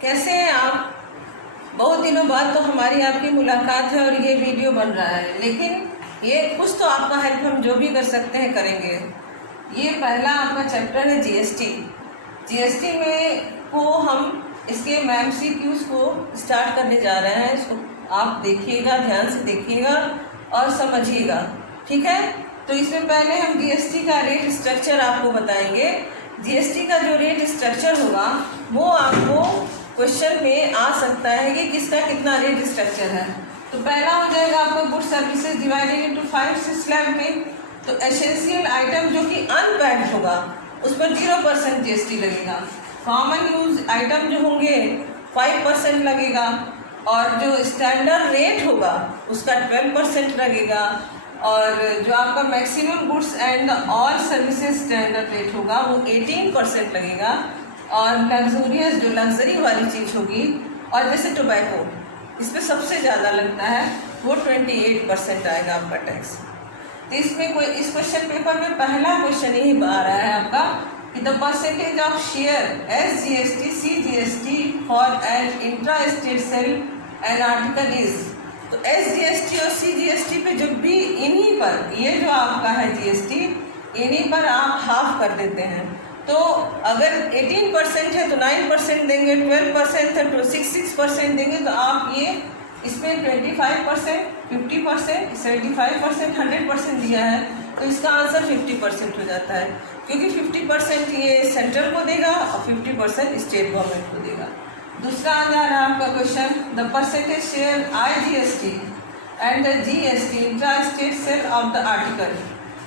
कैसे हैं आप? बहुत दिनों बाद तो हमारी आपकी मुलाकात है और ये वीडियो बन रहा है, लेकिन ये कुछ तो आपका हेल्प हम जो भी कर सकते हैं करेंगे। ये पहला आपका चैप्टर है जीएसटी में को हम इसके MCQs को स्टार्ट करने जा रहे हैं। इसको आप देखिएगा, ध्यान से देखिएगा और समझिएगा, ठीक है। तो इसमें पहले हम जीएसटी का रेट स्ट्रक्चर आपको बताएंगे। जीएसटी का जो रेट स्ट्रक्चर होगा वो आपको क्वेश्चन में आ सकता है कि किसका कितना रेट स्ट्रक्चर है। तो पहला हो जाएगा आपका goods services divided into 5 slab में। तो एसेंशियल आइटम जो कि अनपैक्ड होगा उस पर 0% जीएसटी लगेगा। कॉमन यूज आइटम जो होंगे 5% लगेगा और जो स्टैंडर्ड रेट होगा उसका 12% लगेगा और जो आपका maximum goods and all services standard rate होगा वो 18% लगेगा और लग्जूरियस जो लग्जरी वाली चीज़ होगी और जैसे टोबैको इस पर सबसे ज़्यादा लगता है वो 28% आएगा आपका टैक्स। तो इसमें कोई इस क्वेश्चन पेपर में पहला क्वेश्चन यही आ रहा है आपका कि the percentage of share SGST CGST for an intra state sale an article is. तो SGST और CGST पे जब भी इन्हीं पर ये जो आपका है GST इन्हीं पर आप हाफ कर देते हैं। तो अगर 18% है तो 9% देंगे, 12% है तो 6% देंगे। तो आप ये इसमें 25%, 50%, 75%, 100% दिया है तो इसका आंसर 50% हो जाता है, क्योंकि 50% ये सेंट्रल को देगा और 50% स्टेट गवर्नमेंट को देगा। दूसरा आ जा रहा है आपका question the percentage share IGST and the GST intra state sale of the article.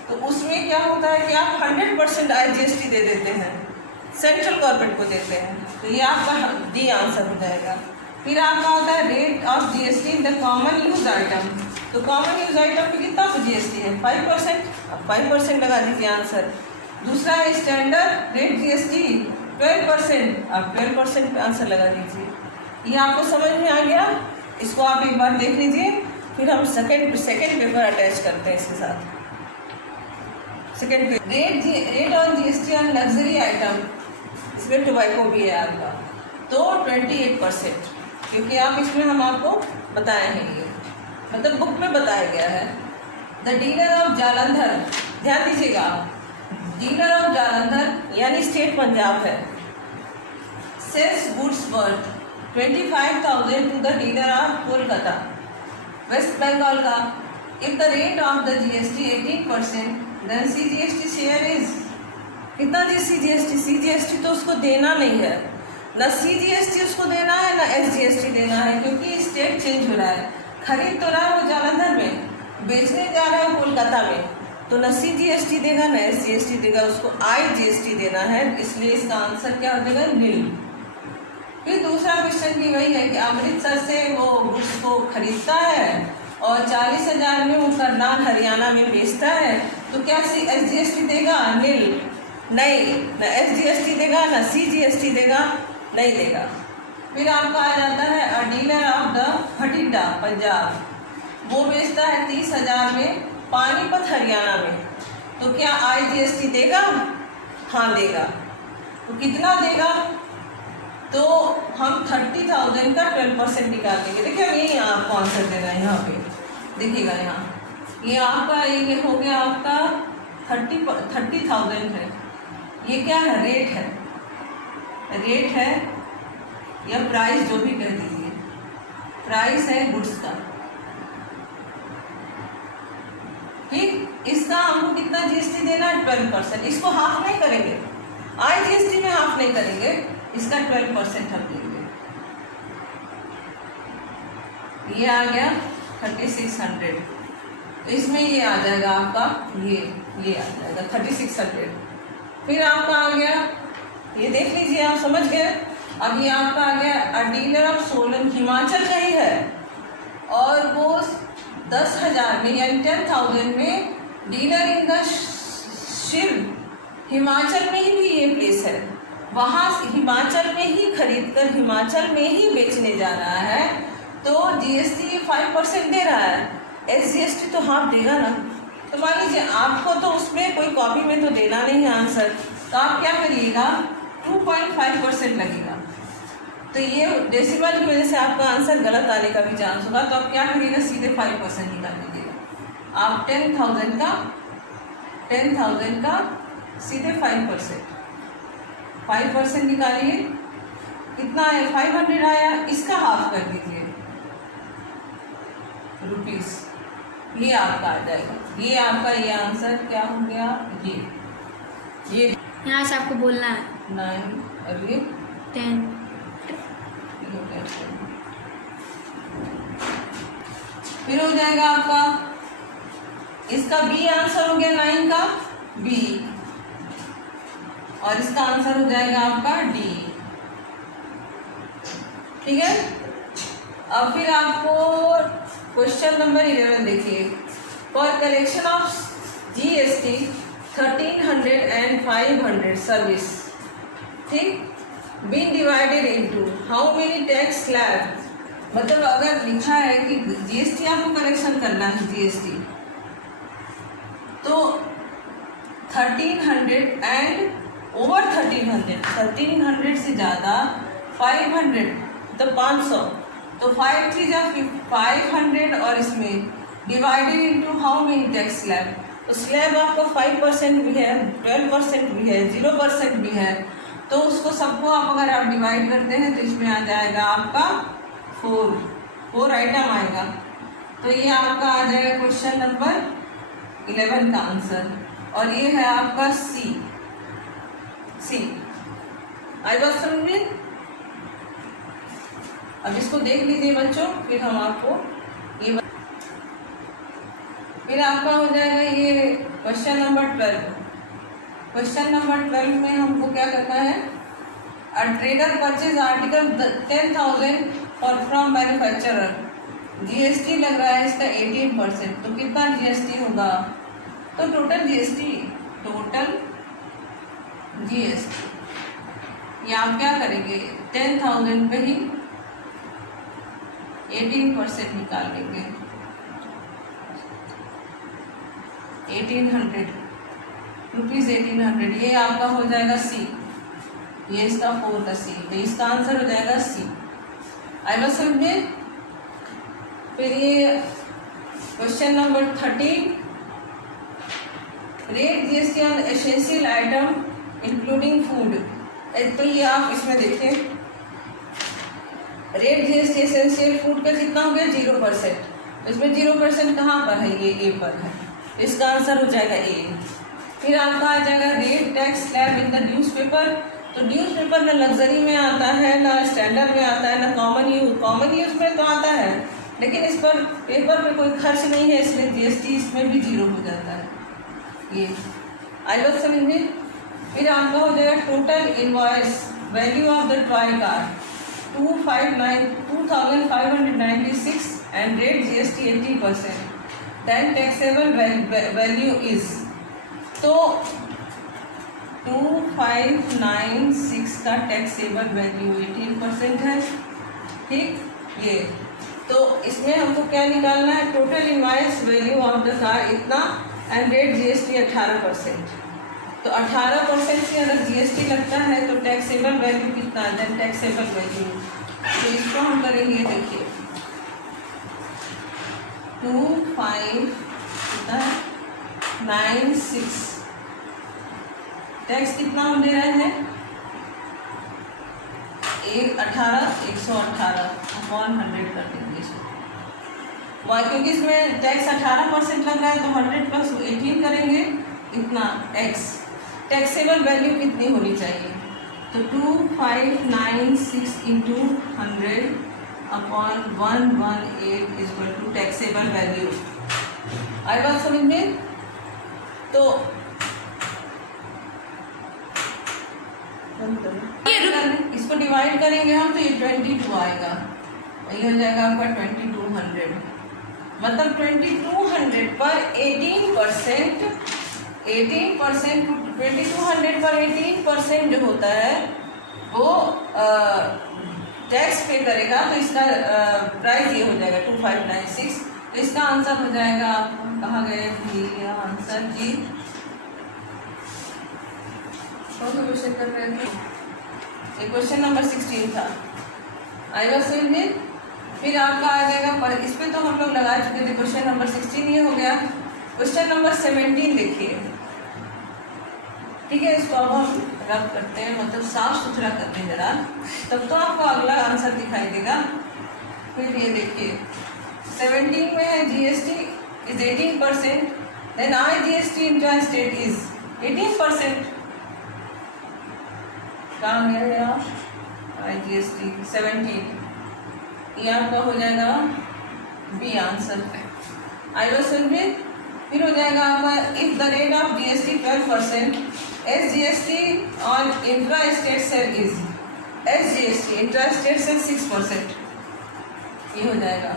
तो उसमें क्या होता है कि आप 100% IGST दे देते हैं, सेंट्रल गवर्नमेंट को देते हैं। तो ये आपका डी आंसर हो जाएगा। फिर आपका होता है rate of GST in the common use item. तो कॉमन यूज आइटम पे कितना GST है? 5%। अब 5% लगा दीजिए आंसर। दूसरा है स्टैंडर्ड रेट GST 12%। आप 12% पे आंसर लगा दीजिए। ये आपको समझ में आ गया? इसको आप एक बार देख लीजिए, फिर हम सेकेंड पेपर अटैच करते हैं इसके साथ। Second rate on GST on luxury item, इसमें टोबैको भी है आपका, तो 28%, क्योंकि आप इसमें हम आपको बताए हैं, ये मतलब बुक में बताया गया है। द डीलर ऑफ जालंधर, ध्यान दीजिएगा, डीलर ऑफ जालंधर यानी स्टेट पंजाब है, sells goods worth 25,000 to the dealer of Kolkata, west Bengal का। If the rate of the GST 18%, then CGST share is कितना दी? CGST तो उसको देना नहीं है, ना CGST उसको देना है ना SGST देना है, क्योंकि स्टेट चेंज हो रहा है। खरीद तो रहा है वो जालंधर में, बेचने जा रहा है कोलकाता में, तो ना CGST देगा ना SGST देगा, उसको IGST देना है। इसलिए इसका आंसर क्या हो जाएगा? नील। फिर दूसरा क्वेश्चन भी वही है कि अमृतसर से वो गुड्स को खरीदता है और 40,000 में वो करनाल हरियाणा में बेचता है, तो क्या SGST देगा? नील। नहीं, ना SGST देगा ना CGST देगा, नहीं देगा। फिर आपका आ जाता है अ dealer of the Bathinda Punjab, वो बेचता है 30,000 में पानीपत हरियाणा में, तो क्या IGST देगा? हाँ देगा। तो कितना देगा? तो हम 30,000 का 12% निकाल देंगे। देखिए अब यही आपको आंसर देना है, यहाँ पे देखिएगा, यहाँ ये आपका ये हो गया आपका 30,000 है। ये क्या है? रेट है, रेट है या प्राइस जो भी कह दीजिए, प्राइस है गुड्स का, ठीक। इसका हमको कितना GST देना है? 12%। इसको हाफ नहीं करेंगे, IGST में हाफ नहीं करेंगे, इसका 12% हम देंगे। ये आ गया 3600, तो इसमें ये आ जाएगा आपका, ये आ जाएगा 3600। फिर आपका आ गया, ये देख लीजिए, आप समझ गए। अब ये आपका आ गया अ डीलर ऑफ सोलन, हिमाचल का ही है, और वो 10,000 में यानी 10,000 में डीलर इन द शिर, हिमाचल में ही भी ये प्लेस है, वहाँ हिमाचल में ही खरीद कर हिमाचल में ही बेचने जा रहा है, तो GST 5% दे रहा है, SGST तो हाफ देगा ना। तो मान लीजिए आपको तो उसमें कोई कॉपी में तो देना नहीं है आंसर, तो आप क्या करिएगा? 2.5% लगेगा, तो ये डेसिमल की वजह से आपका आंसर गलत आने का भी चांस होगा। तो आप क्या करिएगा, सीधे 5% निकाल लीजिएगा। आप 10,000 का सीधे 5% निकालिए। कितना है, 500 आया, इसका हाफ कर दीजिए रुपीस, ये आपका आ जाएगा। ये आपका ये आंसर क्या हो गया, ये यहाँ से आपको बोलना है 9 और ये 10। फिर हो जाएगा आपका, इसका बी आंसर हो गया 9 का बी, और इसका आंसर हो जाएगा आपका डी। ठीक है। अब फिर आपको क्वेश्चन नंबर 11 देखिए। For collection of GST 1300 and 500 service, ठीक, been divided into how many tax slab. मतलब अगर लिखा है कि GST आपको कलेक्शन करना है, GST, तो 1300 एंड ओवर 1300 से ज़्यादा 500 तो 500, तो 5 3 जा 500 और इसमें divided into how many tax slab. तो स्लैब आपका 5% भी है, 12% भी है, 0% भी है, तो उसको सबको आप अगर आप डिवाइड करते हैं तो इसमें आ जाएगा आपका 4 आइटम आएगा। तो ये आपका आ जाएगा क्वेश्चन नंबर 11 का आंसर। और ये है आपका सी। आई बात समझ में? अब इसको देख लीजिए बच्चों, फिर हम आपको ये फिर आपका हो जाएगा ये क्वेश्चन नंबर 12। क्वेश्चन नंबर 12 में हमको क्या करना है, अ ट्रेडर परचेज आर्टिकल 10,000 और फ्रॉम मैन्युफैक्चरर, GST लग रहा है इसका 18%, तो कितना GST होगा, तो टोटल GST ये आप क्या करेंगे, 10,000 पे ही 18% निकाल लेंगे, 1800 रुपीज़ 1800, ये आपका हो जाएगा सी। ये इसका 4 का सी, तो इसका आंसर हो जाएगा सी। आई बस समझे। फिर ये question number 13, rate GST on essential item including food. तो ये आप इसमें देखिए, रेट GST एसेंशियल फूड का कितना हो गया, 0%। इसमें 0% कहाँ पर है, ये ए पर है, इसका आंसर हो जाएगा ए। फिर आपका आ जाएगा rate tax slab in the newspaper. तो न्यूज़पेपर ना लग्जरी में आता है, ना स्टैंडर्ड में आता है, ना कॉमन यूज में तो आता है, लेकिन इस पर पेपर पे कोई खर्च नहीं है, इसलिए GST इसमें भी 0 हो जाता है। ये आई लोग समझिए। फिर आपका हो जाएगा total invoice value of the toy car 2,596 and rate GST 80%, then taxable value is. तो 2596 का टैक्सेबल वैल्यू 18% है, ठीक। ये तो इसमें हमको क्या निकालना है, total invoice value of the car इतना एंड रेट GST 18%। तो 18% से अगर GST लगता है तो टैक्सेबल वैल्यू कितना है, देन टैक्सेबल वैल्यू। तो इसको हम करेंगे, देखिए 2596 टैक्स कितना हम दे रहे हैं, 118 अपॉन 100 कर देंगे इसको, क्योंकि इसमें टैक्स 18% लग रहा है, तो 100 प्लस 18 करेंगे, इतना एक्स। टैक्सेबल वैल्यू कितनी होनी चाहिए, तो 2596 into 100 upon 118 equal to taxable value. आई बात समझ में। तो इसको डिवाइड करेंगे हम, तो ये 22 आएगा, ये हो जाएगा आपका 2200। मतलब 2200 पर 18%, 2200 पर 18% जो होता है वो टैक्स पे करेगा, तो इसका प्राइस ये हो जाएगा 2596। तो इसका आंसर हो जाएगा, कहाँ गए जी आंसर जी, कौन सा क्वेश्चन कर रहे थे, ये क्वेश्चन नंबर 16 था। आएगा समझ में। फिर आपका आ जाएगा पर इस पे तो हम लोग लगा चुके थे। क्वेश्चन नंबर 16 ये हो गया। क्वेश्चन नंबर 17 देखिए, ठीक है। इसको अब हम रब करते हैं, मतलब साफ सुथरा करते हैं जरा, तब तो आपको अगला आंसर दिखाई देगा। फिर ये देखिए 17 में है GST is 18%, then IGST intra state is 18%। कहाँ गया मेरा IGST 17, ये आपका हो जाएगा बी आंसर है। आएगा समझ में। फिर हो जाएगा आपका if the rate of GST 12%, SGST on intra state sale is, SGST intra state sale 6%, ये हो जाएगा।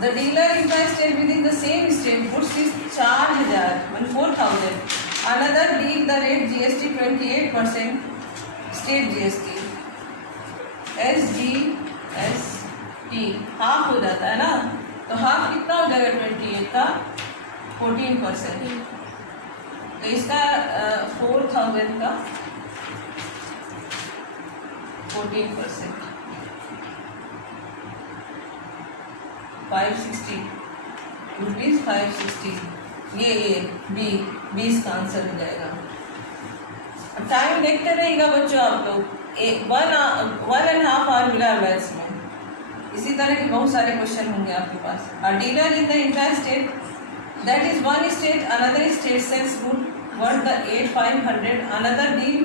The dealer intra state within the same state goods is 4,000 another deal the rate GST 28%, state GST SGST half हो जाता है ना, तो half कितना हो जाएगा 28 का 14%, तो इसका 4,000 का 14% 560 रुपीज़ 560, ये बी 20 का आंसर हो जाएगा। टाइम देखते रहिएगा बच्चों आप लोग, 1.5 आवर मिला मैथ्स में। इसी तरह के बहुत सारे क्वेश्चन होंगे आपके पास। A dealer in the inter state that is one state another state sells good worth the 8,500 another deal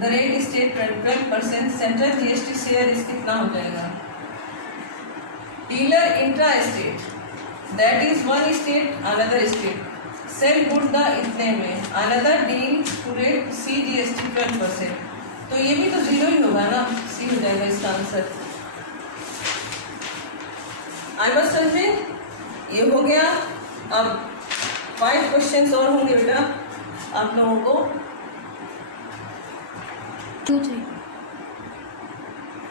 the rate state 12%, central GST share is कितना हो जाएगा। Dealer intra state that is one state another state sell good the इतने में another deal to rate CGST 12%, तो ये भी तो zero ही होगा ना, सी हो जाएगा इसका आंसर। आई बस समझ में, ये हो गया। अब 5 क्वेश्चंस और होंगे बेटा आप लोगों को।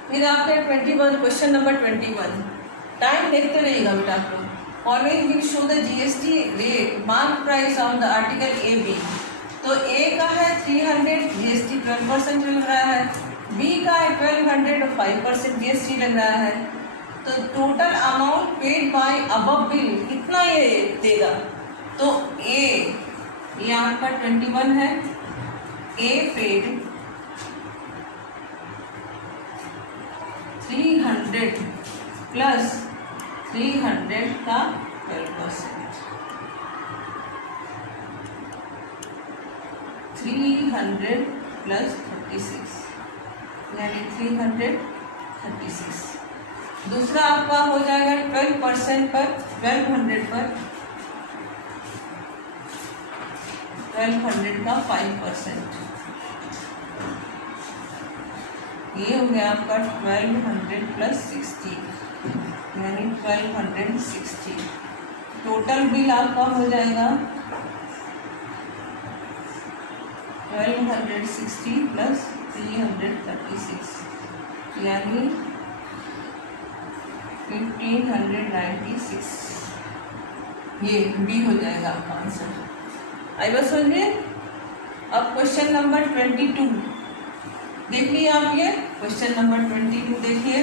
फिर आपके 21 क्वेश्चन नंबर 21, टाइम देखते रहिएगा बेटा आप लोग। Following will show the GST rate mark price on the article AB, तो A का है 300, GST 12% लग रहा है, B का है 1200 और 5% GST लग रहा है, तो total amount paid by above bill कितना ये देगा। तो A ये आपका 21 है, A पेड 300 प्लस 300 का 12%, 300 प्लस 36 यानी 336। दूसरा आपका हो जाएगा 12% पर 1200 पर 1200 का 5%, ये हो गया आपका 1200 प्लस 60 यानी 1260। टोटल बिल आपका हो जाएगा 1260 प्लस 336 यानी 1596, ये बी हो जाएगा आपका आंसर। आई बस समझ में। अब क्वेश्चन नंबर 22 देख लिए आप, ये क्वेश्चन नंबर 22 देखिए।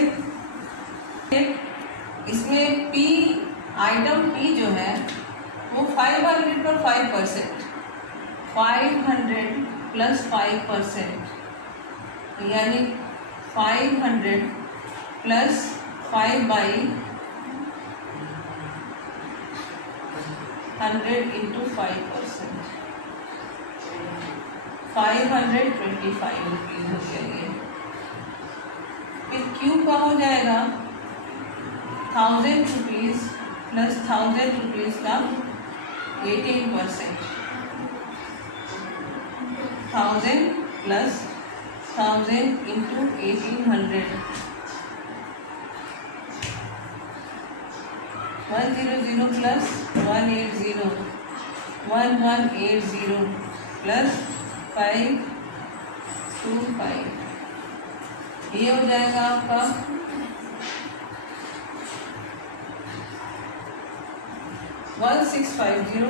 इसमें P आइटम P जो है वो 500 पर 5%, 500 प्लस 5% यानी 500 प्लस 5 बाई 100 इंटू 5%, 525 रुपीज़ हो जाएंगे। फिर Q का हो जाएगा 1000 रुपीज़ प्लस 1000 रुपीज़ का 18%, 1000 प्लस 1000 इंटू 1800, 100 प्लस 180, 1180 प्लस 525, ये हो जाएगा आपका 1650,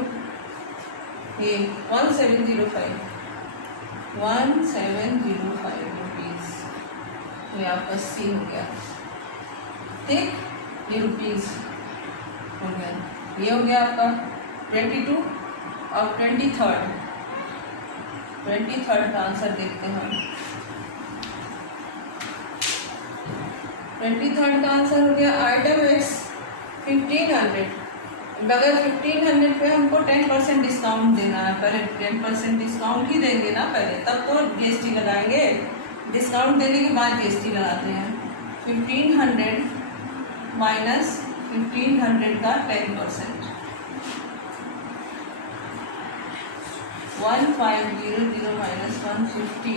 ये 1705 रुपीज़, ये आपका सी हो गया। ठीक, ये रुपीज़ हो गया। ये हो गया आपका 22 और 23rd का आंसर देखते हैं हम। 23rd का आंसर हो गया आइटम एक्स 1500। अगर 1500 पे हमको 10% डिस्काउंट देना है, पहले 10% डिस्काउंट ही देंगे ना पहले, तब तो जीएसटी लगाएंगे। डिस्काउंट देने के बाद जीएसटी लगाते हैं। 1500 माइनस 1500 का 10%, 1500 माइनस 150,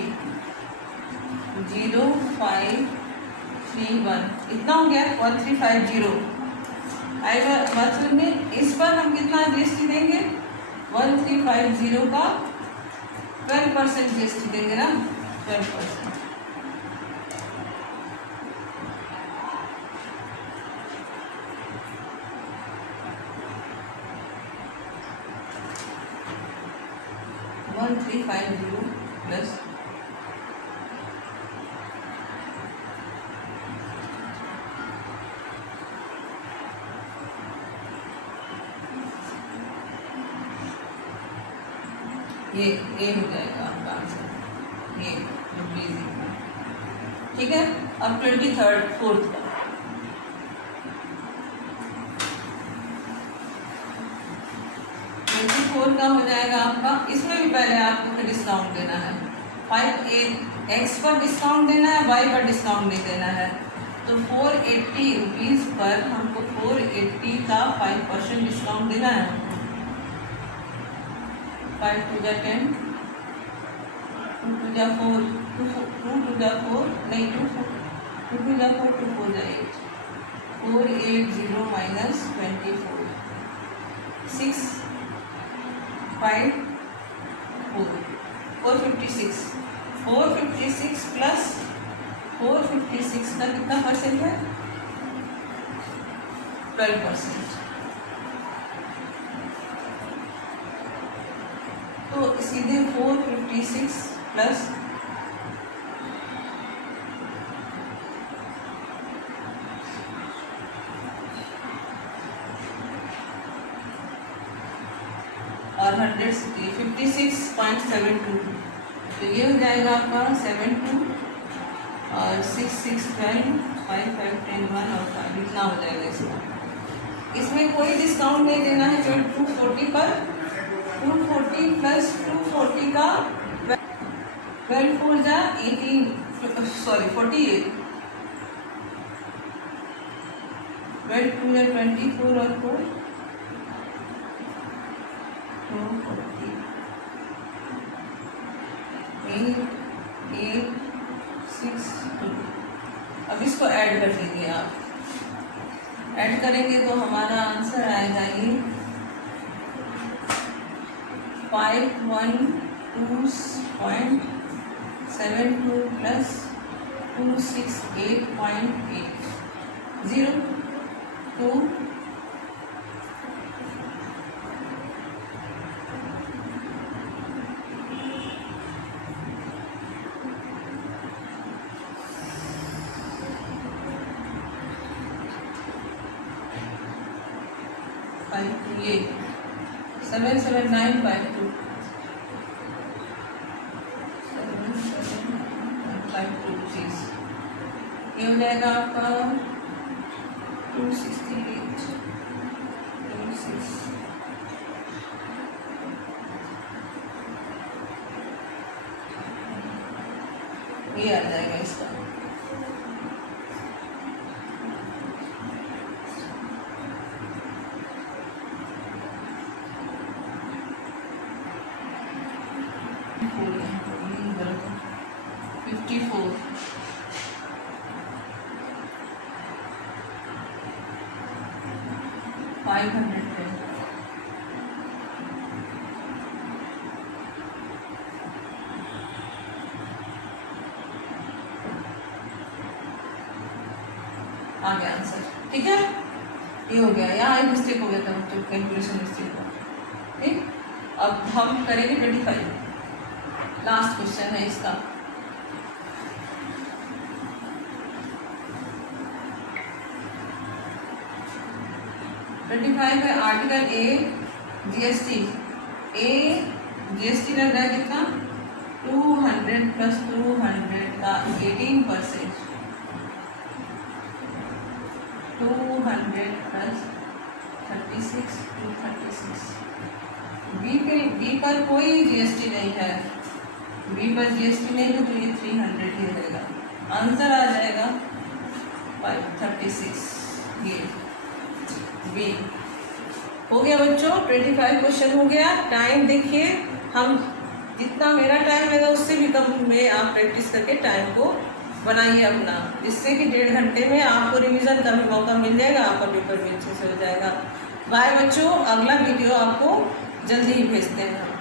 0531, इतना हो गया 1350। आएगा बात समझ में। इस पर हम कितना जीएसटी देंगे? 1350 का 12% जीएसटी देंगे ना, 12%। प्लस ये हो जाएगा आपका आंसर, ये रुपीज़। ठीक है, अब 4th का 24 का हो जाएगा आपका। इसमें भी पहले आपको फिर डिस्काउंट देना है। 5 एक्स पर डिस्काउंट देना है, वाई पर डिस्काउंट नहीं देना है। तो 480 रुपीज़ पर हमको 480 का 5% डिस्काउंट देना है हमको। 5 2 जा 10, 2 2 जा 4, 2 2 जा 4, नहीं 2 2 जा 4, 2 4 जा 8, 480 माइनस 24, 6 5 4, 456, 456 प्लस 456 का कितना परसेंट है? 12%। तो सीधे 456 प्लस 56.72, तो ये हो जाएगा आपका 72 और 6 6 12 5 5 10 1 और 5, इतना हो जाएगा इसका। इसमें कोई डिस्काउंट नहीं देना है। 240 पर 240 प्लस 240 का 12 4 जा 18, सॉरी 48, 12 2 जा 24 और 4 240, 8 8 6 2। अब इसको ऐड कर लीजिए आप। ऐड करेंगे तो हमारा आंसर आएगा ये 512.72 प्लस 268.8 0 2 ये 77952 77952 ये हो जाएगा आपका 268 26 ये आ जाएगा इसका। आ गया आंसर। ठीक है, ये हो गया। यहाँ एक मिस्टेक हो गया था, जो कैलकुलेशन मिस्टेक हुआ। ठीक, अब हम करेंगे 25। लास्ट क्वेश्चन है इसका। 25 है article a GST. A GST लग रहा है कितना 200 प्लस 200 का 18%, 200 प्लस 36 236। बी पर कोई जीएसटी नहीं है, बी पर जीएसटी नहीं है तो ये 300 ही रहेगा। आंसर आ जाएगा 536। ये बी हो गया बच्चों। 25 क्वेश्चन हो गया। टाइम देखिए, हम जितना मेरा टाइम लगा उससे भी कम में आप प्रैक्टिस करके टाइम को बनाइए अपना, जिससे कि 1.5 घंटे में आपको रिवीजन का भी मौका मिल जाएगा, आपका पेपर भी अच्छे से हो जाएगा। बाय बच्चों, अगला वीडियो आपको जल्दी ही भेजते हैं।